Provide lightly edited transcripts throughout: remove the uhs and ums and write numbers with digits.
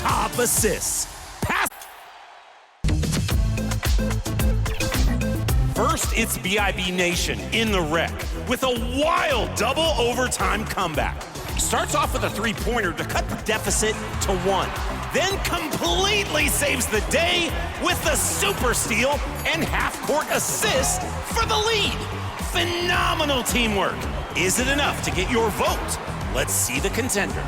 top assists. Pass. First, it's BIB Nation in the wreck with a wild double overtime comeback. Starts off with a three-pointer to cut the deficit to 1. Then completely saves the day with the super steal and half-court assist for the lead. Phenomenal teamwork. Is it enough to get your vote? Let's see the contender.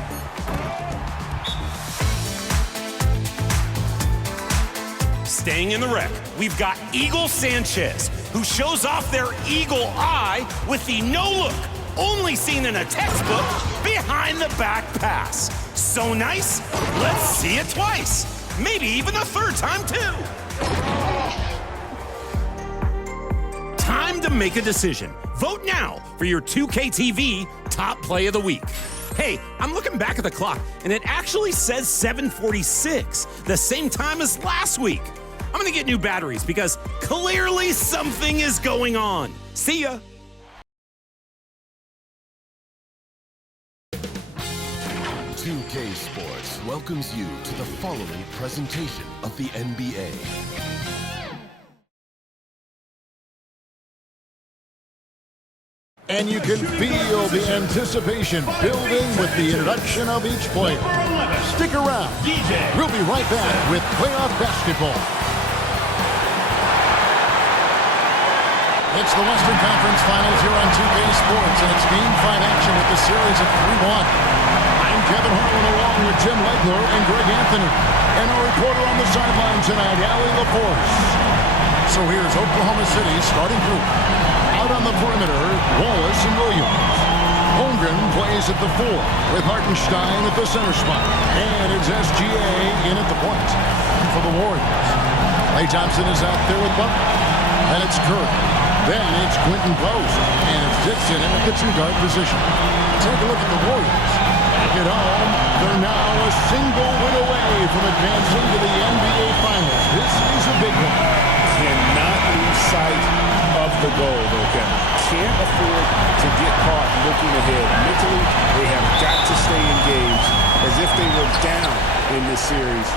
Staying in the wreck, we've got Eagle Sanchez, who shows off their eagle eye with the no-look, only seen in a textbook, behind the back pass. So nice, let's see it twice. Maybe even a third time too. Time to make a decision. Vote now for your 2K TV top play of the week. Hey, I'm looking back at the clock and it actually says 7:46, the same time as last week. I'm gonna get new batteries because clearly something is going on. See ya. 2K Sports welcomes you to the following presentation of the NBA. And you can feel the anticipation building with the introduction of each player. Stick around. We'll be right back with playoff basketball. It's the Western Conference Finals here on 2K Sports, and it's Game 5 action with the series of 3-1. I'm Kevin Harlan along with Jim Legler and Greg Anthony. And our reporter on the sideline tonight, Allie LaForce. So here's Oklahoma City starting group. Out on the perimeter, Wallace and Williams. Holmgren plays at the 4 with Hartenstein at the center spot. And it's SGA in at the point for the Warriors. Klay Thompson is out there with Butler. And it's Curry. Then it's Quentin Post. And it's Dixon in at the 2-guard position. Take a look at the Warriors. Back at home, they're now a single win away from advancing to the NBA Finals. This is a big one. Cannot lose sight of the goal, though, Kevin. Can't afford to get caught looking ahead. Mentally, they have got to stay engaged as if they were down in this series.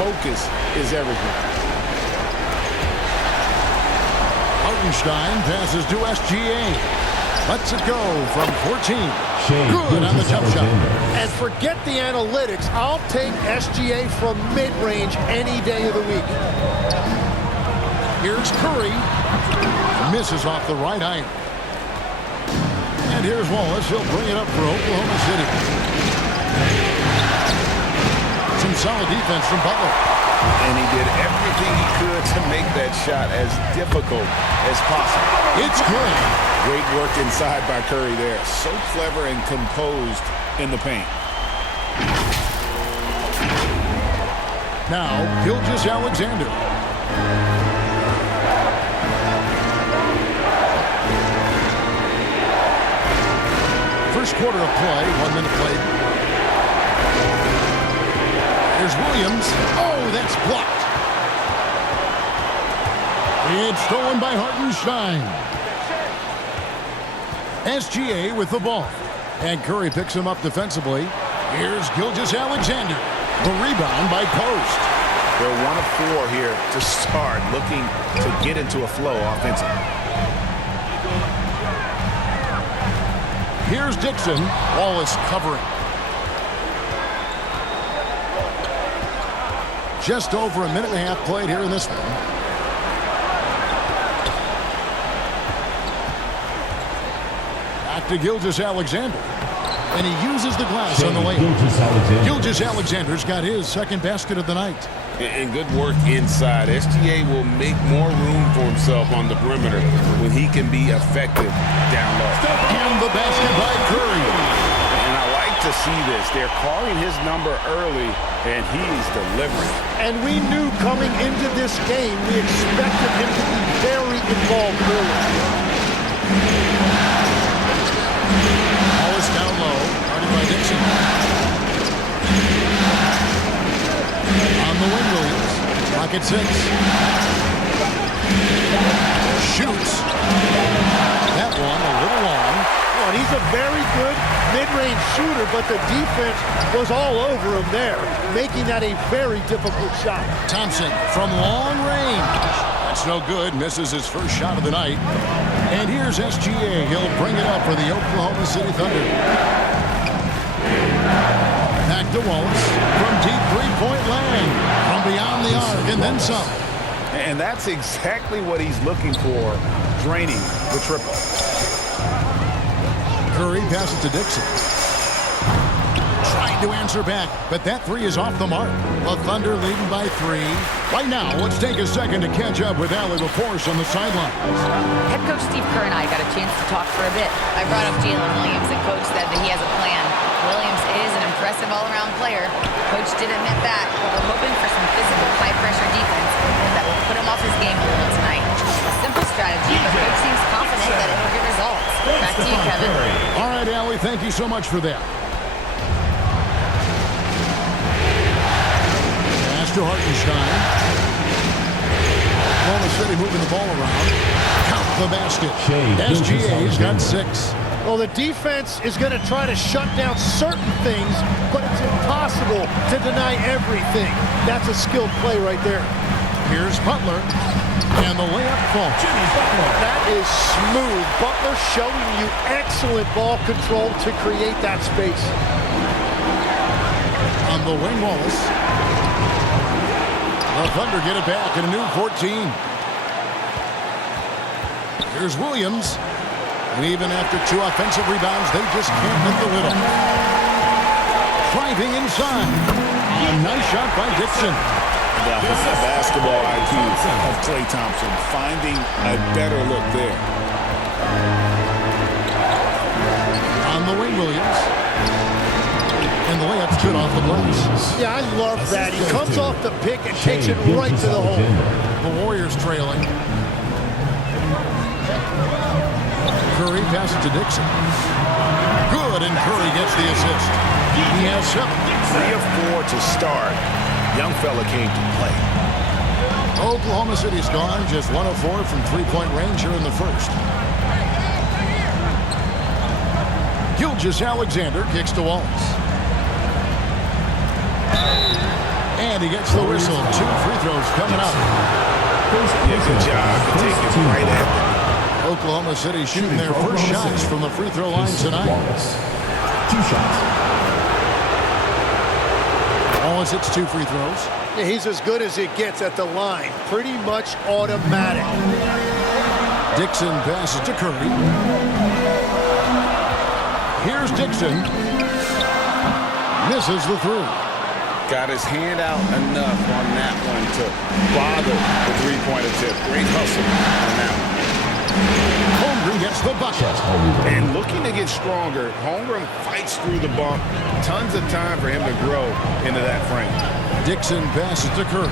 Focus is everything. Hartenstein passes to SGA. Lets it go from 14. Good on the jump shot. And forget the analytics. I'll take SGA from mid-range any day of the week. Here's Curry. Misses off the right iron. And here's Wallace. He'll bring it up for Oklahoma City. Some solid defense from Butler. And he did everything he could to make that shot as difficult as possible. It's good. Great work inside by Curry there. So clever and composed in the paint. Now, Gilgeous-Alexander. First quarter of play, 1 minute played. There's Williams. Oh, that's blocked. It's stolen by Hartenstein. SGA with the ball. And Curry picks him up defensively. Here's Gilgeous-Alexander. The rebound by Post. They're 1 of 4 here to start, looking to get into a flow offensively. Here's Dixon. Wallace covering. Just over a minute and a half played here in this one. Back to Gilgeous-Alexander. And he uses the glass on the layup. Gilgeous-Alexander's got his second basket of the night. And good work inside. SGA will make more room for himself on the perimeter when he can be effective down low. And the basket by Curry. And I like to see this. They're calling his number early, and he's delivering. And we knew coming into this game, we expected him to be very involved early. Ball is down low, guarded by Dixon. On the wing, Williams. Clock at 6. Shoots. That one a little long. on. He's a very good mid-range shooter, but the defense was all over him there, making that a very difficult shot. Thompson from long range. That's no good. Misses his first shot of the night. And here's SGA. He'll bring it up for the Oklahoma City Thunder. Back to Wallace from deep three-point land. From beyond the arc and then some. And that's exactly what he's looking for, draining the triple. Curry passes to Dixon. Trying to answer back, but that three is off the mark. The Thunder leading by 3. Right now, let's take a second to catch up with Allie LaForce on the sidelines. Head coach Steve Kerr and I got a chance to talk for a bit. I brought up Jalen Williams, and Coach said that he has a plan. Williams is an impressive all-around player. Coach did admit that, but we're hoping for some physical, high-pressure defense that will put him off his game a little tonight. A simple strategy, but Coach seems confident that it will get results. Back to you, Kevin. All right, Allie, thank you so much for that. Pass to Hartenstein. Oklahoma City moving the ball around. Count the basket. SGA's got 6. Well, the defense is going to try to shut down certain things, but it's impossible to deny everything. That's a skilled play right there. Here's Butler. And the layup falls. That is smooth. Butler showing you excellent ball control to create that space. On the wing, Wallace. The Thunder get it back in a new 14. Here's Williams. And even after 2 offensive rebounds, they just can't hit the lid. Driving inside. A nice shot by Dixon. The basketball IQ of Klay Thompson, finding a better look there. On the wing, Williams. And the layup's good off the glass. Yeah, I love that. He comes off the pick and takes it right to the hole. The Warriors trailing. Curry passes to Dixon. Good, and Curry gets the assist. He has 7. 3 of 4 to start. Young fella came to play. Oklahoma City's gone. Just 1 of 4 from three-point range here in the first. Gilgeous-Alexander kicks to Wallace. And he gets the whistle. 2 free throws coming up. Yeah, good job. Take it right at them. Oklahoma City shooting their first shots from the free throw line tonight. 2 shots. Wallace hits 2 free throws. Yeah, he's as good as it gets at the line. Pretty much automatic. Dixon passes to Curry. Here's Dixon. Misses the 3. Got his hand out enough on that one to bother the three-point attempt. Great hustle on that one. Holmgren gets the bucket. And looking to get stronger, Holmgren fights through the bump. Tons of time for him to grow into that frame. Dixon passes to Curry.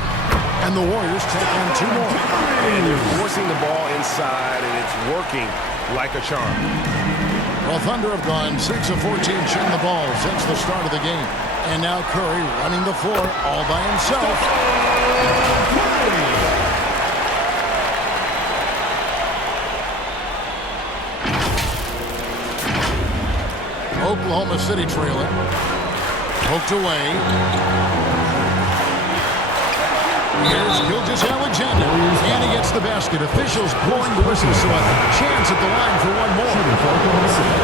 And the Warriors take on 2 more. And they're forcing the ball inside, and it's working like a charm. Well, Thunder have gone 6 of 14 shooting the ball since the start of the game. And now Curry running the floor all by himself. Oklahoma City trailing. Poked away. Here's Gilgeous-Alexander. And he gets the basket. Officials blowing the whistle, so a chance at the line for 1 more.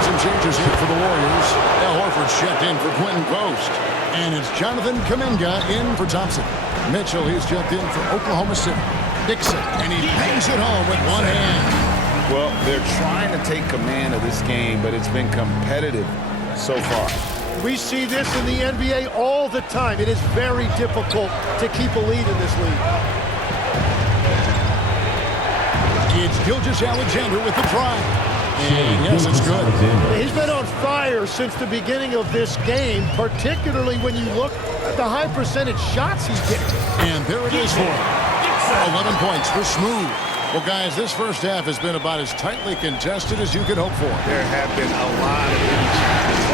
Some changes here for the Warriors. Al Horford's checked in for Quentin Post. And it's Jonathan Kuminga in for Thompson. Mitchell, he's checked in for Oklahoma City. Dixon, and he bangs it home with 1 hand. Well, they're trying to take command of this game, but it's been competitive so far. We see this in the NBA all the time. It is very difficult to keep a lead in this league. It's Gilgeous-Alexander with the drive. And yes, it's good. He's been on fire since the beginning of this game, particularly when you look at the high percentage shots he's getting. And there it is for him. 11 points for Smooth. Well, guys, this first half has been about as tightly contested as you could hope for. There have been a lot of big challenges.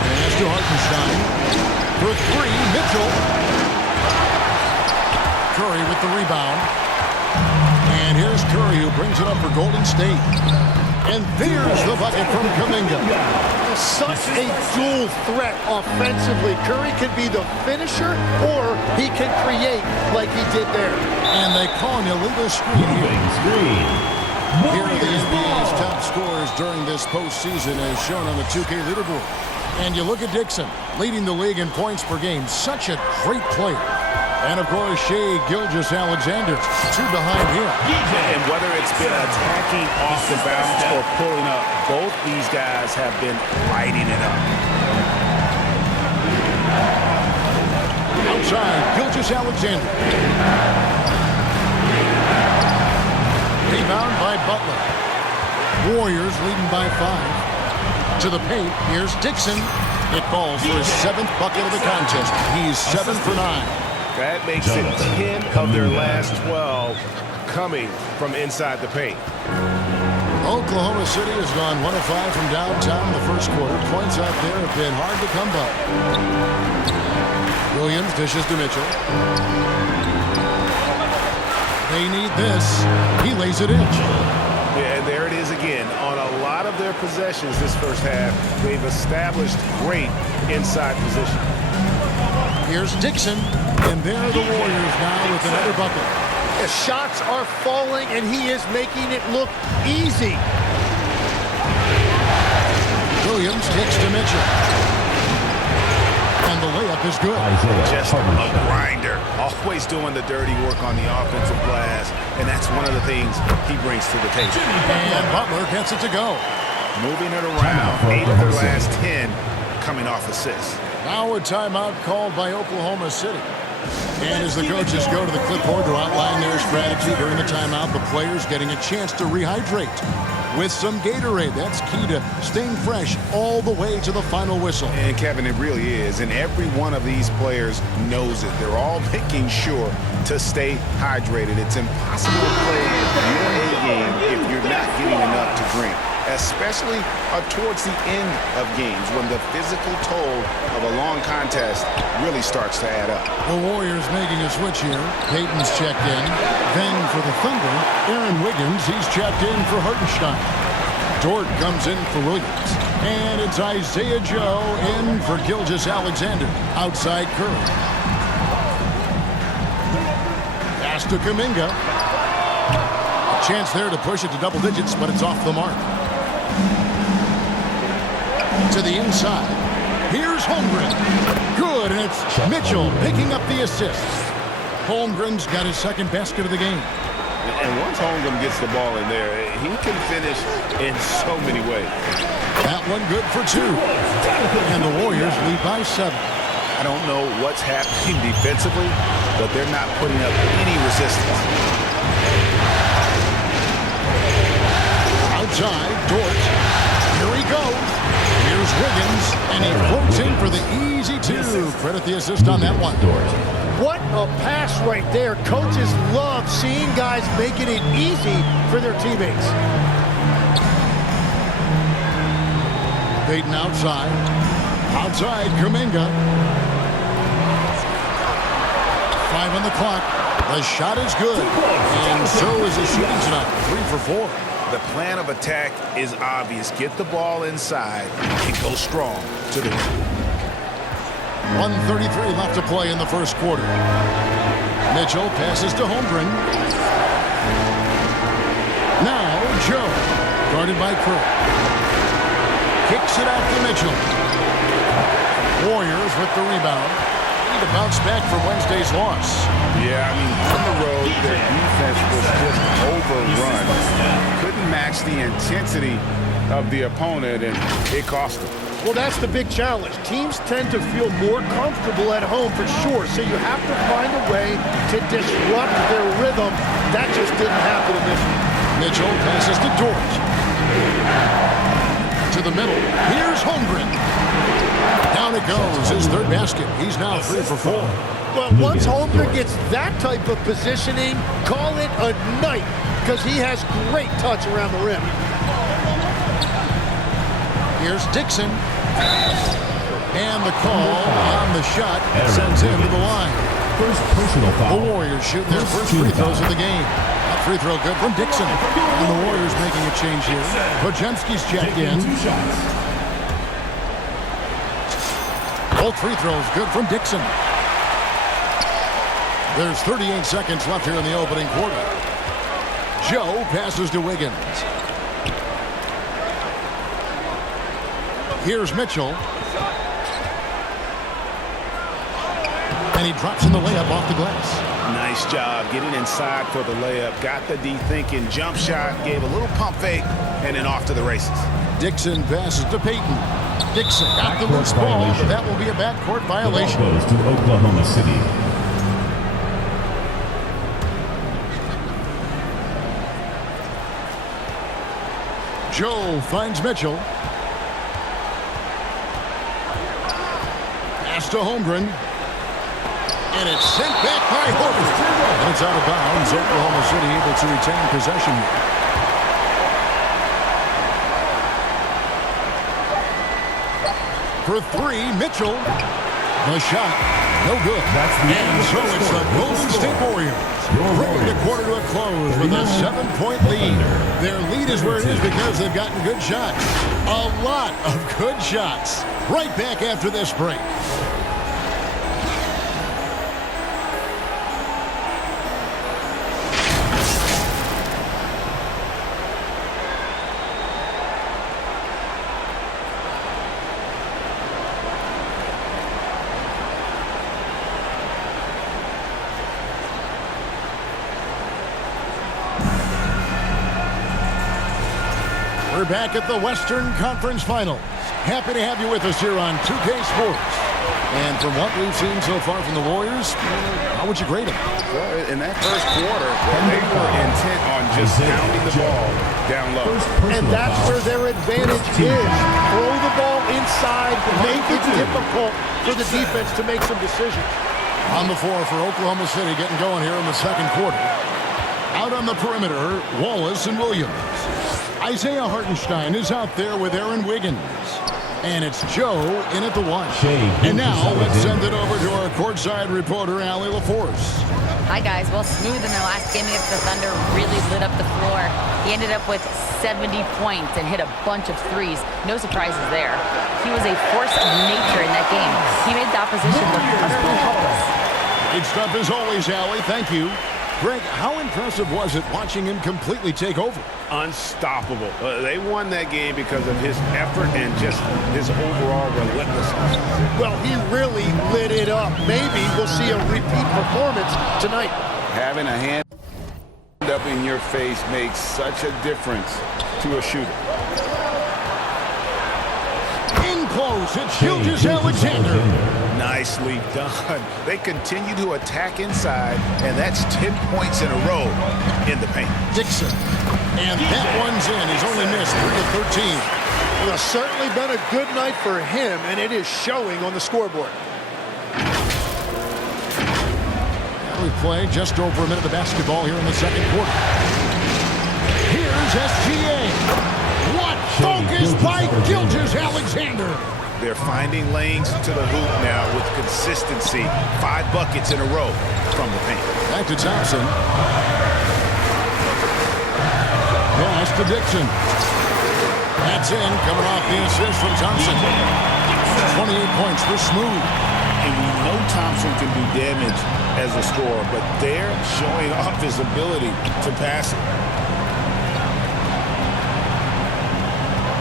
Pass to Hartenstein. For 3, Mitchell. Curry with the rebound. And here's Curry, who brings it up for Golden State. And there's the bucket from Kuminga. Such a dual threat offensively. Curry can be the finisher, or he can create like he did there. And they call an illegal screen here. Here are the NBA's top scorers during this postseason as shown on the 2K leaderboard. And you look at Dixon, leading the league in points per game. Such a great player. And, of course, Shai Gilgeous-Alexander, two behind him. And whether it's been attacking off the bounce or pulling up, both these guys have been lighting it up. Outside, Gilgeous-Alexander. Rebound by Butler. Warriors leading by 5. To the paint, here's Dixon. It falls for his 7th bucket of the contest. He's 7 for 9. That makes it 10 of their last 12 coming from inside the paint. Oklahoma City has gone 1 of 5 from downtown in the first quarter. Points out there have been hard to come by. Williams dishes to Mitchell. They need this. He lays it in. Yeah, and there it is again. On a lot of their possessions this first half, they've established great inside position. Here's Dixon, and there are the Warriors now with another bucket. The shots are falling, and he is making it look easy. Williams kicks to Mitchell. And the layup is good. Just a grinder. Always doing the dirty work on the offensive glass, and that's one of the things he brings to the table. And Butler gets it to go. Moving it around, 8 of their last 10 coming off assists. Now a timeout called by Oklahoma City. And as the coaches go to the clipboard to outline their strategy during the timeout, the players getting a chance to rehydrate with some Gatorade. That's key to staying fresh all the way to the final whistle. And Kevin, it really is. And every one of these players knows it. They're all making sure to stay hydrated. It's impossible to play your A game if you're not getting enough to drink, especially towards the end of games when the physical toll of a long contest really starts to add up. The Warriors making a switch here. Payton's checked in. Then for the Thunder, Aaron Wiggins, he's checked in for Hartenstein. Dort comes in for Williams. And it's Isaiah Joe in for Gilgeous-Alexander. Outside Curry. Pass to Kuminga. A chance there to push it to double digits, but it's off the mark. To the inside. Here's Holmgren. Good, and it's Mitchell picking up the assist. Holmgren's got his second basket of the game. And once Holmgren gets the ball in there, he can finish in so many ways. That one good for 2. And the Warriors lead by 7. I don't know what's happening defensively, but they're not putting up any resistance. Outside, Dort. Here he goes. Here's Wiggins, and he floats in for the easy 2. Credit the assist on that one. What a pass right there. Coaches love seeing guys making it easy for their teammates. Payton outside. Outside, Kuminga. 5 on the clock. The shot is good. And so is the shooting tonight. 3 for 4. The plan of attack is obvious. Get the ball inside and go strong to the rim. 1:33 left to play in the first quarter. Mitchell passes to Holmgren. Now Joe, guarded by Curry. Kicks it out to Mitchell. Warriors with the rebound. Need to bounce back from Wednesday's loss. Yeah, I mean, on the road, their defense was just overrun. Couldn't match the intensity of the opponent, and it cost them. Well, that's the big challenge. Teams tend to feel more comfortable at home for sure, so you have to find a way to disrupt their rhythm. That just didn't happen in this one. Mitchell passes to Dort. To the middle. Here's Holmgren. Down it goes. His third basket. He's now 3 for 4. Well, once Holmgren gets that type of positioning, call it a night, because he has great touch around the rim. Here's Dixon. And the call on the shot sends him to the line. First personal foul. The Warriors shoot their first free throws of the game. Up free throw good from Dixon. And the Warriors making a change here. Podziemski's checked in. 2 shots. Both free throws good from Dixon. There's 38 seconds left here in the opening quarter. Joe passes to Wiggins. Here's Mitchell. And he drops in the layup off the glass. Nice job getting inside for the layup. Got the D thinking jump shot, gave a little pump fake, and then off to the races. Dixon passes to Payton. Dixon got the loose ball, but that will be a backcourt violation. Goes to Oklahoma City. Joe finds Mitchell. Pass to Holmgren. And it's sent back by Horford. And it's out of bounds. Oklahoma City able to retain possession here. For three, Mitchell. The shot, no good. And so it's the Golden State Warriors bringing the quarter to a close with a 7-point lead. Their lead is where it is because they've gotten good shots. A lot of good shots. Right back after this break. We're back at the Western Conference Finals. Happy to have you with us here on 2K Sports. And from what we've seen so far from the Warriors, how would you grade them? Well, in that first quarter, they were intent on just pounding the ball down low. And that's where their advantage is. Throw the ball inside, make it difficult for the defense to make some decisions. On the floor for Oklahoma City, getting going here in the second quarter. Out on the perimeter, Wallace and Williams. Isaiah Hartenstein is out there with Aaron Wiggins. And it's Joe in at the one. And now let's send it over to our courtside reporter, Allie LaForce. Hi, guys. Well, Smooth in their last game against the Thunder really lit up the floor. He ended up with 70 points and hit a bunch of threes. No surprises there. He was a force of nature in that game. He made the opposition look utterly helpless. Great stuff as always, Allie. Thank you. Greg, how impressive was it watching him completely take over? Unstoppable. They won that game because of his effort and just his overall relentlessness. Well, he really lit it up. Maybe we'll see a repeat performance tonight. Having a hand up in your face makes such a difference to a shooter. In close, it's Gilgeous-Alexander. Nicely done. They continue to attack inside, and that's 10 points in a row in the paint. Dixon. And that one's in. He's only missed 3 of 13. Well, it's certainly been a good night for him, and it is showing on the scoreboard. We play just over a minute of basketball here in the second quarter. Here's SGA. What focus by Gilgeous-Alexander. They're finding lanes to the hoop now with consistency. 5 buckets in a row from the paint. Back to Thompson. Pass to Dixon. That's in, coming off the assist from Thompson. 28 points for Smooth. And we know Thompson can do damage as a scorer, but they're showing off his ability to pass it.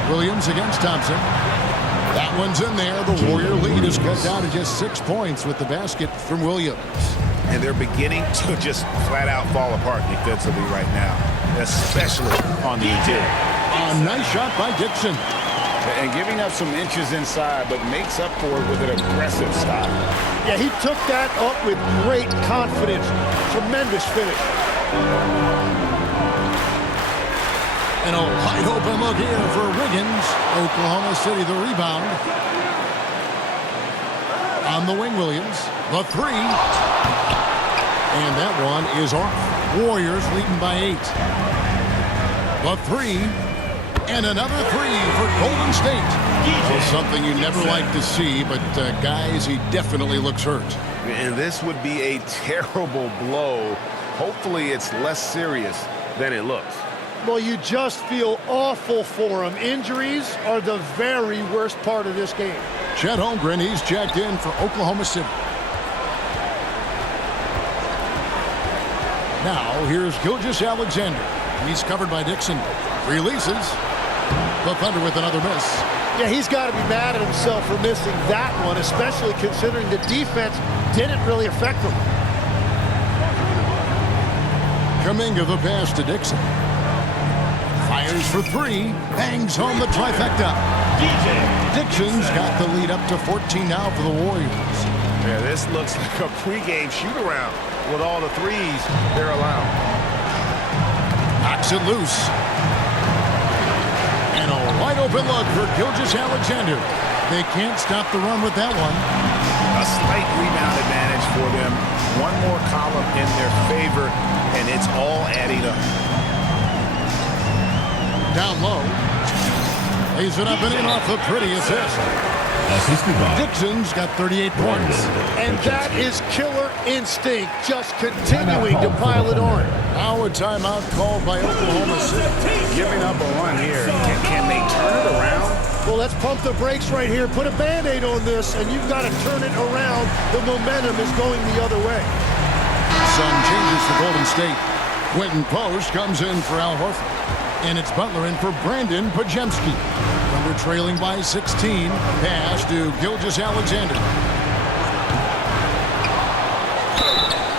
Williams against Thompson. That one's in there. The Warrior lead is cut down to just 6 points with the basket from Williams. And they're beginning to just flat out fall apart defensively right now, especially on the interior. A nice shot by Dixon. And giving up some inches inside, but makes up for it with an aggressive style. Yeah, he took that up with great confidence. Tremendous finish. And a wide open look here for Wiggins. Oklahoma City the rebound. On the wing, Williams. The three. And that one is off. Warriors leading by 8. The three. And another three for Golden State. Well, something you never like to see, but guys, he definitely looks hurt. And this would be a terrible blow. Hopefully it's less serious than it looks. Well, you just feel awful for him. Injuries are the very worst part of this game. Chet Holmgren, he's checked in for Oklahoma City. Now, here's Gilgeous-Alexander. He's covered by Dixon. Releases. The Thunder with another miss. Yeah, he's got to be mad at himself for missing that one, especially considering the defense didn't really affect him. Kuminga the pass to Dixon. Fires for three. Bangs home the trifecta. Dixon's got the lead up to 14 now for the Warriors. Yeah, this looks like a pregame shoot-around with all the threes they're allowing. Knocks it loose. And a wide open look for Gilgeous-Alexander. They can't stop the run with that one. A slight rebound advantage for them. One more column in their favor, and it's all adding up. Down low. Lays it up and in off the pretty assist. Dixon's got 38 points. And that is killer instinct, just continuing to pile it on. Now a timeout called by Oklahoma City. Giving up a run here. Can they turn it around? Well, let's pump the brakes right here. Put a Band-Aid on this, and you've got to turn it around. The momentum is going the other way. Sun changes for Golden State. Quentin Post comes in for Al Horford. And it's Butler in for Brandon Pajemski. Thunder trailing by 16. Pass to Gilgeous-Alexander.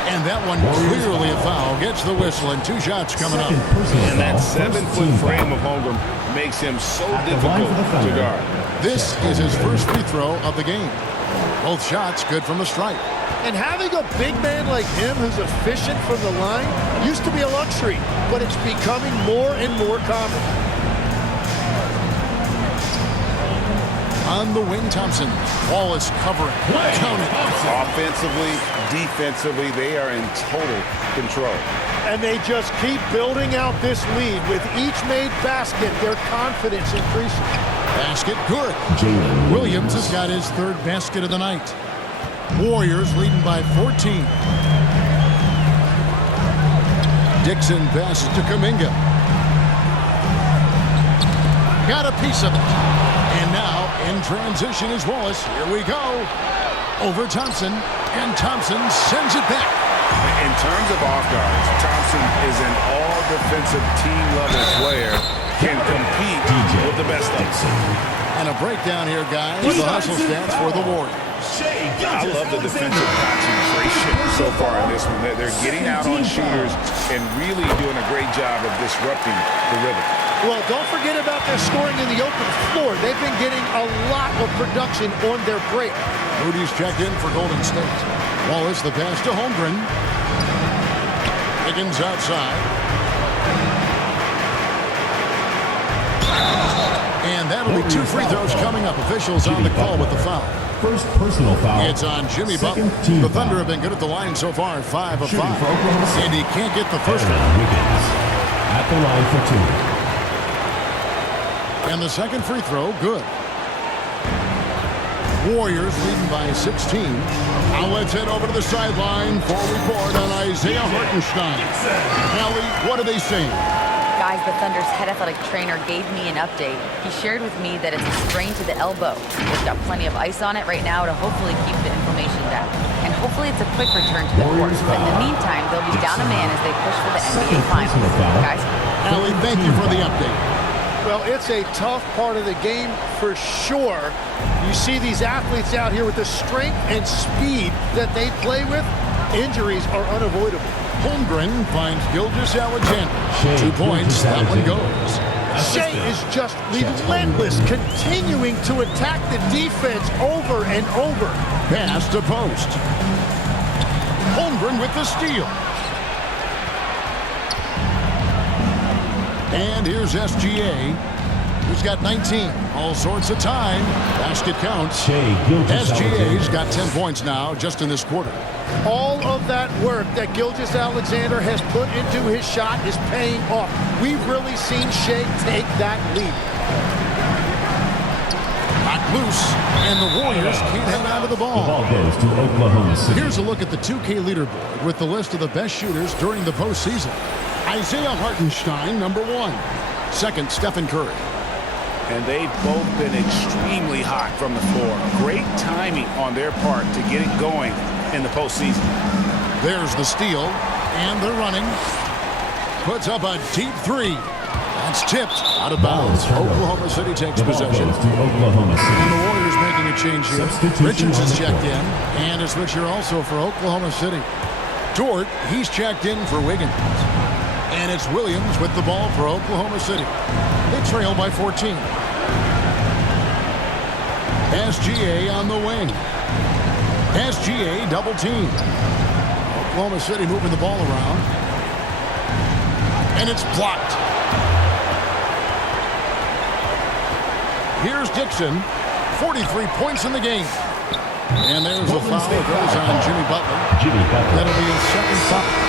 And that one clearly a foul. Gets the whistle, and two shots coming up. And that 7-foot frame of Holmgren makes him so difficult to guard. This is his first free throw of the game. Both shots good from the stripe. And having a big man like him who's efficient from the line used to be a luxury, but it's becoming more and more common. On the wing, Thompson. Wallace covering. Count it. Offensively, defensively, they are in total control. And they just keep building out this lead. With each made basket, their confidence increases. Basket good. Williams has got his third basket of the night. Warriors leading by 14. Dixon passes to Kuminga. Got a piece of it. And now in transition is Wallace. Here we go. Over Thompson. And Thompson sends it back. In terms of off guards, Thompson is an all-defensive team-level player. Can compete with the best of them. And a breakdown here, guys. The hustle stats for the Warriors. I love the defensive concentration so far in this one. They're getting out on shooters and really doing a great job of disrupting the rhythm. Well, don't forget about their scoring in the open floor. They've been getting a lot of production on their break. Moody's checked in for Golden State. Wallace the pass to Holmgren. Higgins outside. And that'll be two free throws coming up. Officials on the call with the foul. First personal foul. It's on Jimmy Butler. The Thunder have been good at the line so far, 5 of 5. And he can't get the first one. At the line for two. And the second free throw, good. Warriors leading by 16. Now let's head over to the sideline for a report on Isaiah Hartenstein. Allie, what are they saying? Guys, the Thunder's head athletic trainer gave me an update. He shared with me that it's a sprain to the elbow. They've got plenty of ice on it right now to hopefully keep the inflammation down. And hopefully it's a quick return to the court. But in the meantime, they'll be down a man as they push for the NBA Finals. Guys? Allie, thank you for the update. Well, it's a tough part of the game for sure. You see these athletes out here with the strength and speed that they play with. Injuries are unavoidable. Holmgren finds Gilgeous-Alexander. 2 points, that one goes. Shea is just relentless, continuing to attack the defense over and over. Pass to Post. Holmgren with the steal. And here's SGA, who's got 19. All sorts of time. Basket counts. SGA's got 10 points now just in this quarter. All of that work that Gilgeous-Alexander has put into his shot is paying off. We've really seen Shea take that lead. Knocked loose, and the Warriors can't hang on to the ball. The ball goes to Oklahoma City. Here's a look at the 2K leaderboard with the list of the best shooters during the postseason. Isaiah Hartenstein, number 1. Second, Stephen Curry. And they've both been extremely hot from the floor. Great timing on their part to get it going in the postseason. There's the steal, and they're running. Puts up a deep 3. That's tipped out of bounds. Oklahoma City takes possession. And the Warriors making a change here. Richards is checked in, and a switch here also for Oklahoma City. Dort, he's checked in for Wiggins. And it's Williams with the ball for Oklahoma City. They trail by 14. SGA on the wing. SGA double team. Oklahoma City moving the ball around. And it's blocked. Here's Dixon. 43 points in the game. And there's a foul that goes on Jimmy Butler. That'll be his second foul.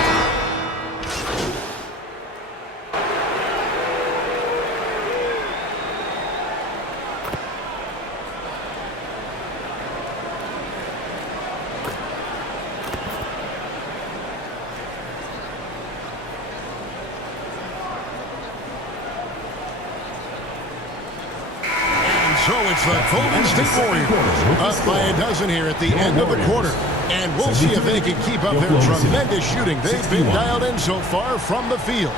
So it's the Golden State Warriors up by a dozen here at the end of the quarter. And we'll see if they can keep up their tremendous shooting they've been dialed in so far from the field.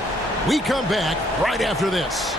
We come back right after this.